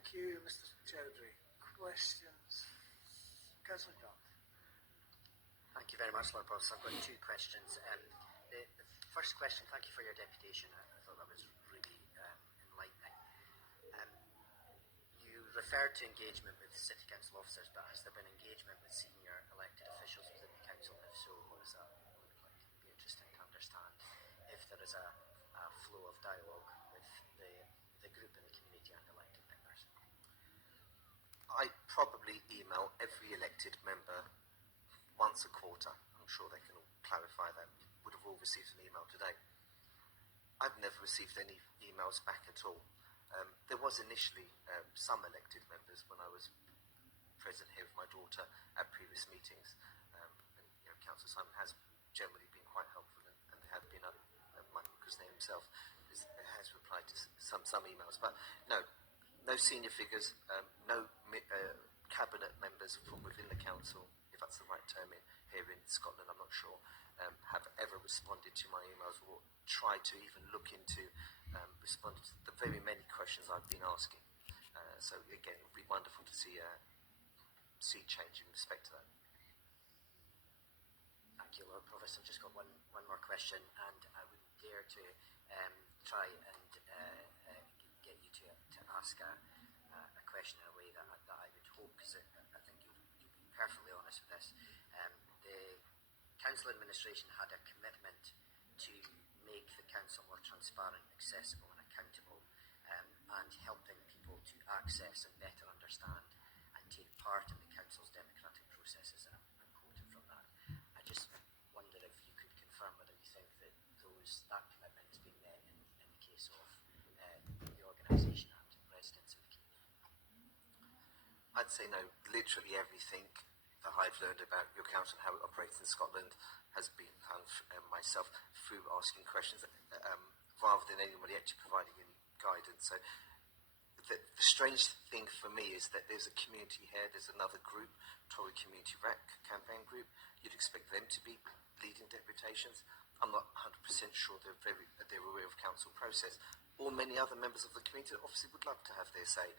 Thank you, Mr. Chowdhry. Questions? Councillor Grant. Thank you very much, Lord Provost. I've got two questions. The first question, thank you for your deputation. I thought that was really enlightening. You referred to engagement with City Council officers, but has there been engagement with senior elected officials within the council? And if so, what does that look like? It would be interesting to understand if there is a flow of dialogue with the group and the community and elected members. I probably email every elected member once a quarter. I'm sure they can all clarify that. We would have all received an email today. I've never received any emails back at all. There was initially some elected members when I was present here with my daughter at previous meetings. And, Councillor Simon has generally been quite helpful, and there have been other, because they himself has replied to some emails. But no senior figures, no cabinet members from within the council, if that's the right term here in Scotland, I'm not sure, have ever responded to my emails or tried to even look into responding to the very many questions I've been asking. So again, it would be wonderful to see change in respect to that. Thank you, Lord Provost. I've just got one more question, and I would dare to try and get you to ask a question in a way that I would hope, because I think you'll be perfectly honest with this. The council administration had a commitment to make the council more transparent, accessible and accountable, and helping people to access and better understand and take part in the council's democratic processes. And I'm quoting from that. I just wonder if you could confirm whether you think that that commitment has been met in the case of the organisation and residents of the community. I'd say no. Literally everything that I've learned about your council and how it operates in Scotland has been done myself through asking questions rather than anybody actually providing any guidance. So the strange thing for me is that there's a community here, there's another group, Tory Community RAAC campaign group. You'd expect them to be leading deputations. I'm not 100% sure they're aware of council process, or many other members of the community that obviously would love to have their say.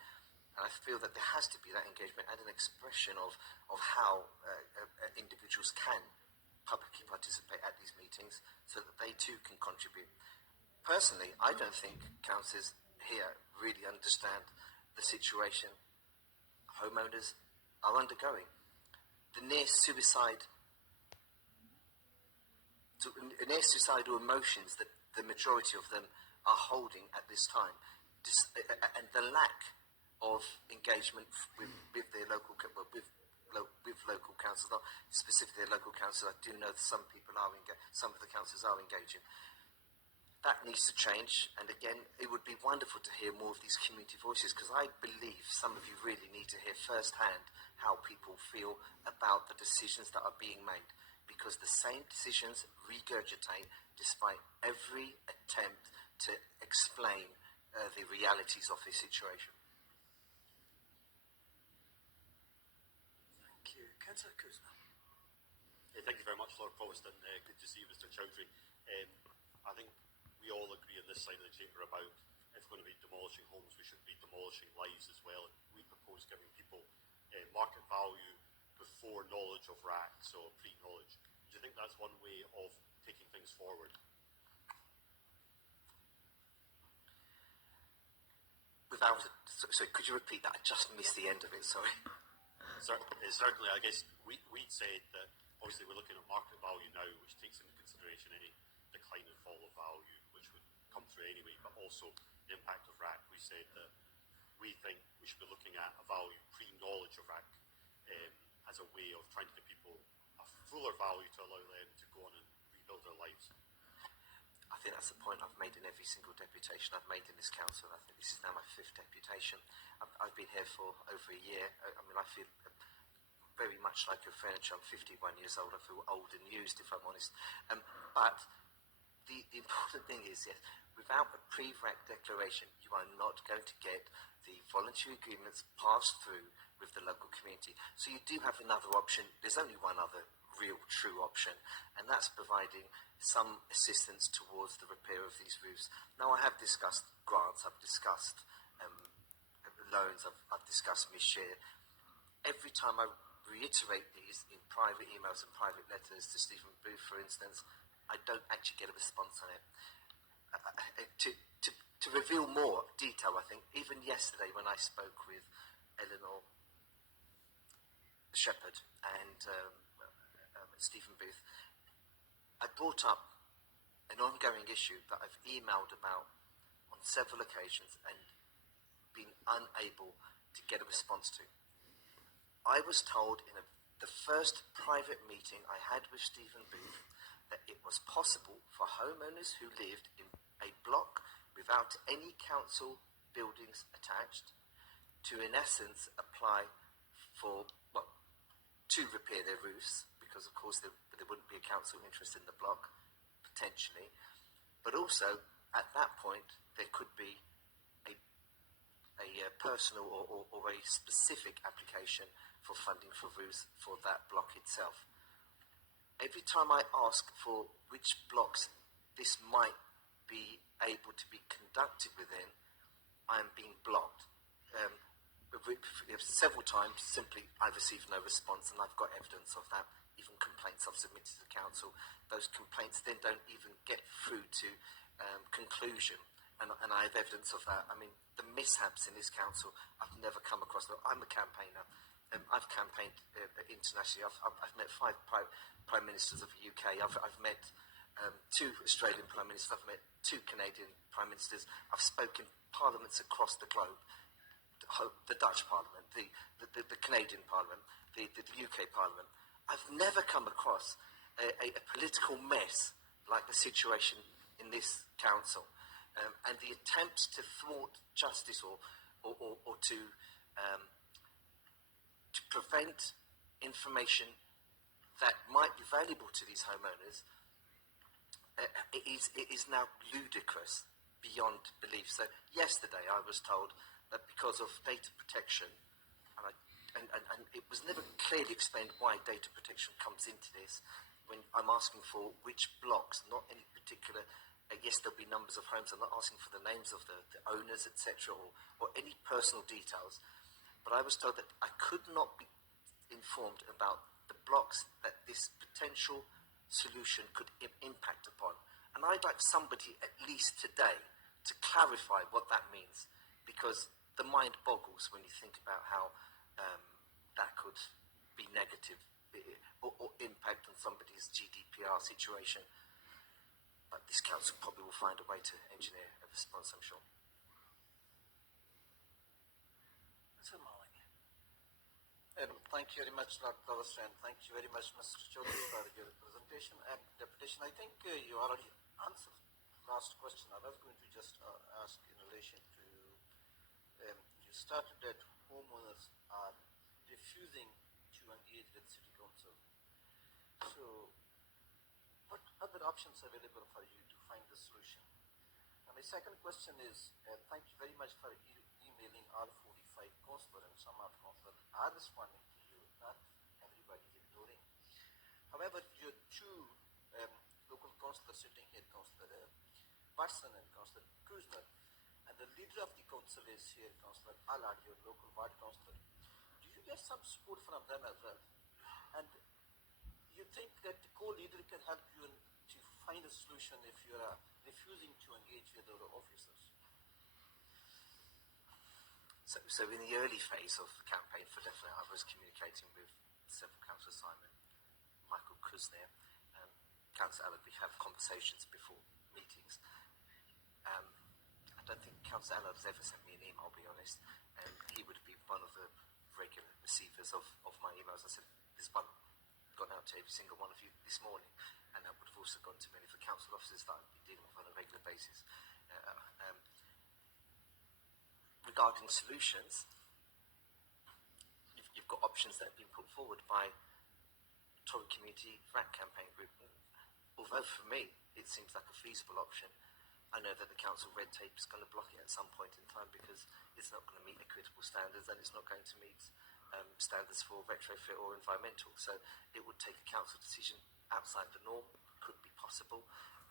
And I feel that there has to be that engagement and an expression of how individuals can publicly participate at these meetings so that they too can contribute. Personally, I don't think councillors here really understand the situation homeowners are undergoing. The near suicidal emotions that the majority of them are holding at this time, and the lack of engagement with their local councils, not specifically their local councils. I do know that some of the councils are engaging. That needs to change, and again, it would be wonderful to hear more of these community voices, because I believe some of you really need to hear firsthand how people feel about the decisions that are being made, because the same decisions regurgitate despite every attempt to explain the realities of this situation. Councillor Kuzma. Thank you very much, Lord Provost, and good to see you, Mr. Chowdhry. I think we all agree on this side of the chamber about if we're going to be demolishing homes, we should be demolishing lives as well. We propose giving people market value before knowledge of RAAC, so pre-knowledge. Do you think that's one way of taking things forward? So could you repeat that? I just missed the end of it, sorry. Certainly, I guess we'd said that obviously we're looking at market value now, which takes into consideration any decline and fall of value, which would come through anyway, but also the impact of RAAC. We said that we think we should be looking at a value pre-knowledge of RAAC as a way of trying to give people a fuller value to allow them to go on and rebuild their lives. I think that's the point I've made in every single deputation I've made in this council. I think this is now my 5th deputation. I've been here for over a year. I mean, I feel very much like your furniture. I'm 51 years old. I feel old and used, if I'm honest. But the important thing is, yes, without a pre-RAAC declaration, you are not going to get the voluntary agreements passed through with the local community. So you do have another option. There's only one other real true option, and that's providing some assistance towards the repair of these roofs. Now, I have discussed grants, I've discussed loan phones, I've discussed misshare. Every time I reiterate these in private emails and private letters to Stephen Booth, for instance, I don't actually get a response on it. To reveal more detail, I think, even yesterday when I spoke with Eleanor Shepherd and Stephen Booth, I brought up an ongoing issue that I've emailed about on several occasions and been unable to get a response to. I was told in the first private meeting I had with Stephen Booth that it was possible for homeowners who lived in a block without any council buildings attached to, in essence, apply for, well, to repair their roofs, because of course there wouldn't be a council interest in the block, potentially, but also at that point there could be a personal or a specific application for funding for roofs for that block itself. Every time I ask for which blocks this might be able to be conducted within, I am being blocked. Several times, simply I received no response, and I've got evidence of that. Even complaints I've submitted to the council, those complaints then don't even get through to conclusion, and I have evidence of that. I mean, the mishaps in this council, I've never come across. I'm a campaigner. I've campaigned internationally. I've met 5 prime ministers of the UK. I've met 2 Australian prime ministers. I've met 2 Canadian prime ministers. I've spoken parliaments across the globe. The Dutch Parliament, the Canadian Parliament, the UK Parliament. I've never come across a political mess like the situation in this council, and the attempts to thwart justice or to prevent information that might be valuable to these homeowners it is now ludicrous beyond belief. So yesterday I was told that because of data protection, and it was never clearly explained why data protection comes into this, when I'm asking for which blocks, not any particular, yes, there'll be numbers of homes, I'm not asking for the names of the owners, etc., or any personal details, but I was told that I could not be informed about the blocks that this potential solution could impact upon. And I'd like somebody, at least today, to clarify what that means, because the mind boggles when you think about how that could be negative or impact on somebody's GDPR situation. But this council probably will find a way to engineer a response, I'm sure. Mr. Malik. Thank you very much, Dr. Provost, and thank you very much, Mr. Chowdhry, for your presentation and deputation. I think you already answered the last question. I was going to just ask in relation to, you started that homeowners are refusing to engage with City Council. So, what other options are available for you to find the solution? And my second question is, thank you very much for emailing all 45 councillors, and some of councillors are responding to you, not everybody is ignoring. However, your 2 local councillors sitting here, Councillor Watson and Councillor Kuzner, and the leader of the council is here, Councillor Allard, your local ward councillor. Do you get some support from them as well? And you think that the co-leader can help you to find a solution if you are refusing to engage with our officers? So in the early phase of the campaign for Definite, I was communicating with several councillors, Simon, Michael Kuzner, Councillor Allard. We have conversations before meetings. I don't think Councillor Allard has ever sent me an email, I'll be honest, and he would be one of the regular receivers of my emails. I said, there's one gone out to every single one of you this morning, and that would have also gone to many of the council officers that I've been dealing with on a regular basis. Regarding solutions, you've got options that have been put forward by Tory Community RAAC campaign group. Although for me it seems like a feasible option, I know that the council red tape is going to block it at some point in time, because it's not going to meet equitable standards, and it's not going to meet standards for retrofit or environmental. So it would take a council decision outside the norm, could be possible,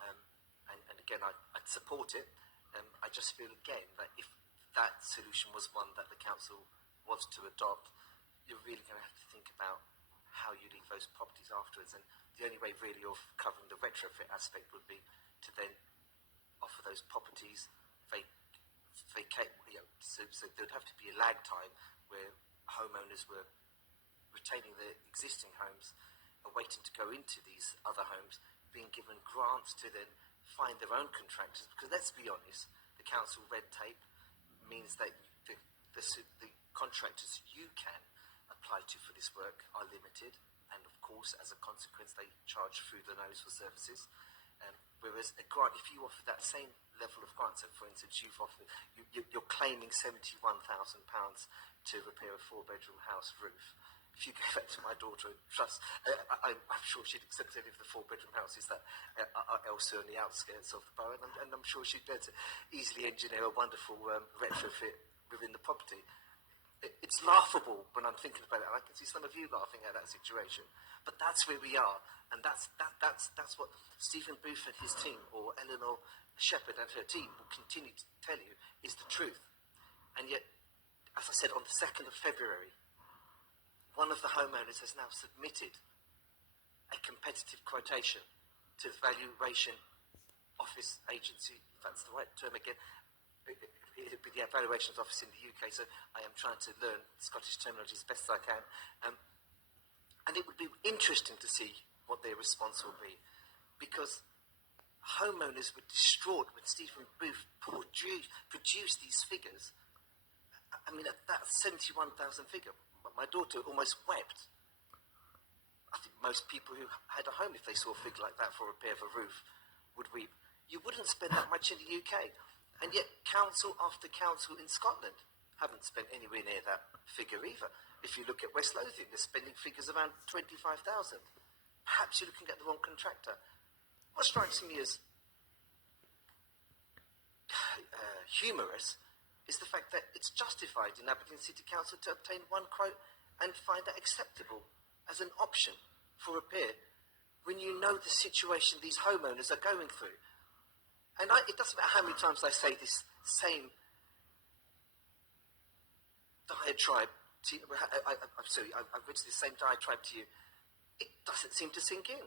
and again I'd support it. I just feel again that if that solution was one that the council was to adopt, you're really going to have to think about how you leave those properties afterwards. And the only way really of covering the retrofit aspect would be to then offer those properties vacate. So there'd have to be a lag time where homeowners were retaining their existing homes and waiting to go into these other homes, being given grants to then find their own contractors. Because let's be honest, the council red tape means that the contractors you can apply to for this work are limited, and of course, as a consequence, they charge through the nose for services. Whereas a grant, if you offer that same level of grant, so for instance, you're claiming £71,000 to repair a 4-bedroom house roof. If you gave that to my daughter, I'm sure she'd accept it if the 4-bedroom houses that are elsewhere on the outskirts of the borough, and I'm sure she'd be able to easily engineer a wonderful retrofit within the property. It's laughable when I'm thinking about it, and I can see some of you laughing at that situation. But that's where we are, and that's what Stephen Booth and his team, or Eleanor Shepherd and her team, will continue to tell you is the truth. And yet, as I said, on the 2nd of February, one of the homeowners has now submitted a competitive quotation to the valuation office agency, if that's the right term again. It'd be the evaluations office in the UK, so I am trying to learn Scottish terminology as best as I can. And it would be interesting to see what their response will be, because homeowners were distraught when Stephen Booth produced these figures. I mean, that 71,000 figure, my daughter almost wept. I think most people who had a home, if they saw a figure like that for a repair of a roof, would weep. You wouldn't spend that much in the UK. And yet council after council in Scotland haven't spent anywhere near that figure either. If you look at West Lothian, they're spending figures around 25,000. Perhaps you're looking at the wrong contractor. What strikes me as humorous is the fact that it's justified in Aberdeen City Council to obtain one quote and find that acceptable as an option for repair when you know the situation these homeowners are going through. And it doesn't matter how many times I say this same diatribe to you. I'm sorry, I've written the same diatribe to you. It doesn't seem to sink in.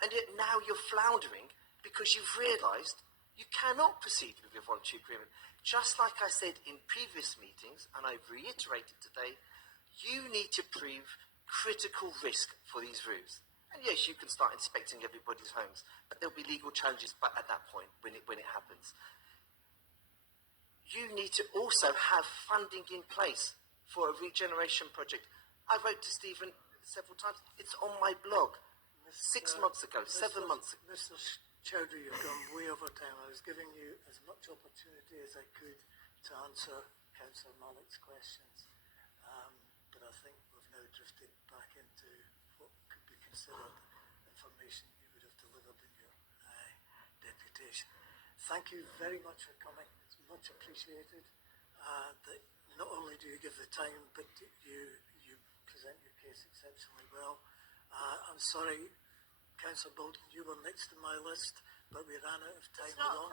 And yet now you're floundering because you've realised you cannot proceed with your voluntary agreement. Just like I said in previous meetings, and I've reiterated today, you need to prove critical risk for these roofs. And yes, you can start inspecting everybody's homes, but there'll be legal challenges at that point when it happens. You need to also have funding in place for a regeneration project. I wrote to Stephen several times. It's on my blog 6 months ago, 7 months ago. Mr. Chowdhry, you've gone way over time. I was giving you as much opportunity as I could to answer Councillor Mallock's questions. But I think we've now drifted back into what could be considered information you would have delivered in your deputation. Thank you very much for coming. It's much appreciated. That not only do you give the time, but you present your case exceptionally well. I'm sorry, Councillor Bolton, you were next on my list, but we ran out of time. It's not